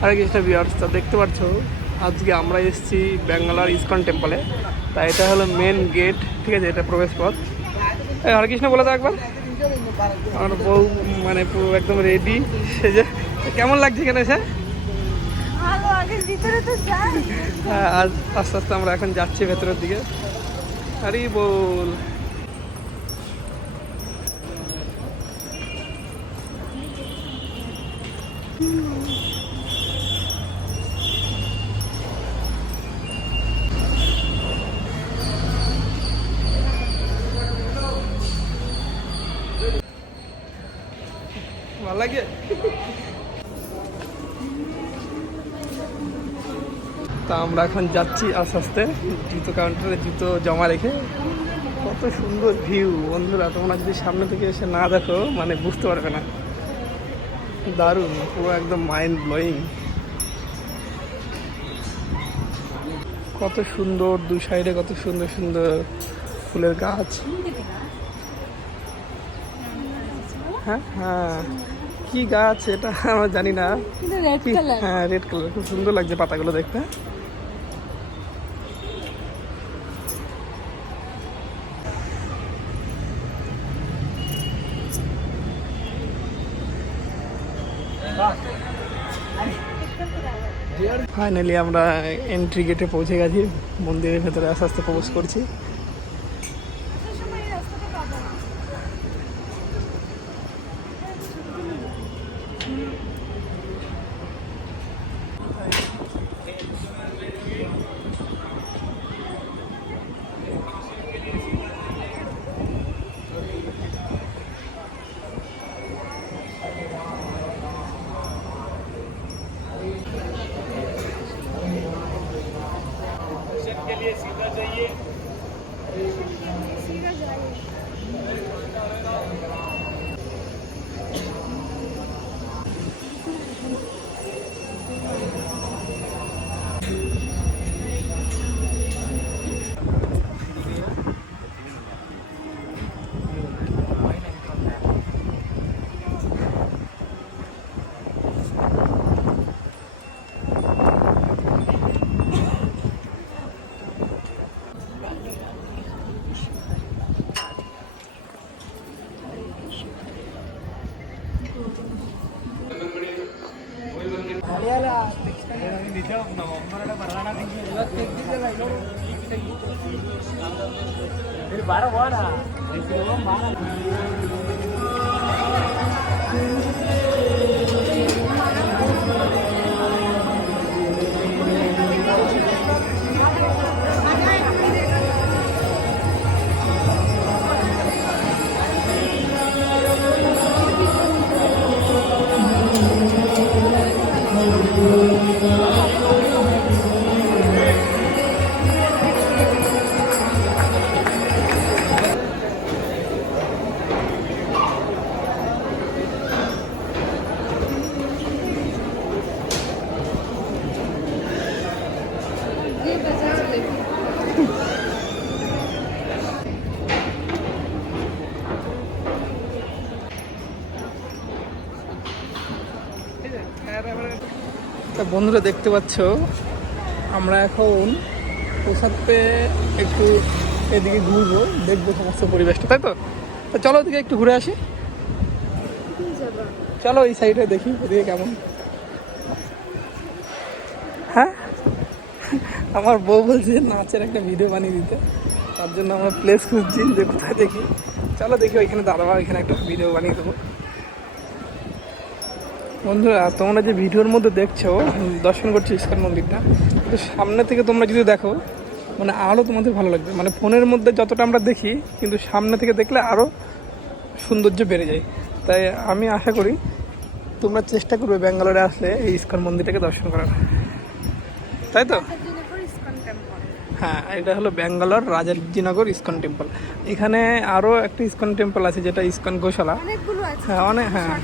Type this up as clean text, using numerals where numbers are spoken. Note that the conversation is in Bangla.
হরে কৃষ্ণ ভিউয়ার্স, তো দেখতে পাচ্ছ আজকে আমরা এসেছি ব্যাঙ্গালোর ইসকন টেম্পলে। তাই এটা হলো মেন গেট, ঠিক আছে, এটা প্রবেশ পথ। এই হরে কৃষ্ণ বলে দাও একবার। আমার বউ মানে পুরো একদম রেডি সেজে। কেমন লাগছে এখানে এসে? হ্যাঁ, আজ আস্তে আস্তে আমরা এখন যাচ্ছি ভেতরের দিকে। আরে বল, ভালো লাগে। তা আমরা এখন যাচ্ছি আস্তে আস্তে জুতো কাউন্টারে জুতো জমা রেখে। কত সুন্দর ভিউ বন্ধুরা, তোমরা যদি সামনে থেকে এসে না দেখো মানে বুঝতে পারবে না। দারুণ, পুরো একদম মাইন্ড ব্লোয়িং। কত সুন্দর দু সাইডে কত সুন্দর সুন্দর ফুলের গাছ। হ্যাঁ হ্যাঁ, কি গাছ এটা আমরা জানি না। হ্যাঁ, রেড কালার, খুব সুন্দর লাগছে পাতাগুলো দেখতে। ফাইনালি আমরা এন্ট্রি গেটে পৌঁছে গেছি, মন্দিরের ভেতরে আস্তে আস্তে প্রবেশ করছি। তা বন্ধুরা দেখতে পাচ্ছ আমরা এখন প্রসাদ পেয়ে একটু এদিকে ঘুরবো, দেখবো সমস্ত পরিবেশটা, তাই তো? তো চলো ওদিকে একটু ঘুরে আসি। চলো এই সাইডে দেখি ওদিকে কেমন। হ্যাঁ, আমার বউ বলছে নাচের একটা ভিডিও বানিয়ে দিতে, তার জন্য আমরা প্লেস খুঁজছি যে কোথায় দেখি। চলো দেখি ওইখানে দাঁড়াবো, ওইখানে একটা ভিডিও বানিয়ে দেবো। বন্ধুরা তোমরা যে ভিডিওর মধ্যে দেখছো দর্শন করছো ইস্কন মন্দিরটা, কিন্তু সামনে থেকে তোমরা যদি দেখো মানে আরও তোমাদের ভালো লাগবে। মানে ফোনের মধ্যে যতটা আমরা দেখি, কিন্তু সামনে থেকে দেখলে আরও সৌন্দর্য বেড়ে যায়। তাই আমি আশা করি তোমরা চেষ্টা করবে ব্যাঙ্গালোরে আসলে এই ইস্কন মন্দিরটাকে দর্শন করার, তাই তো? হ্যাঁ, এটা হলো ব্যাঙ্গালোর রাজাজিনগর ইস্কন টেম্পল। এখানে আরও একটা ইস্কন টেম্পল আছে যেটা ইস্কন গোশালা। হ্যাঁ অনেক, হ্যাঁ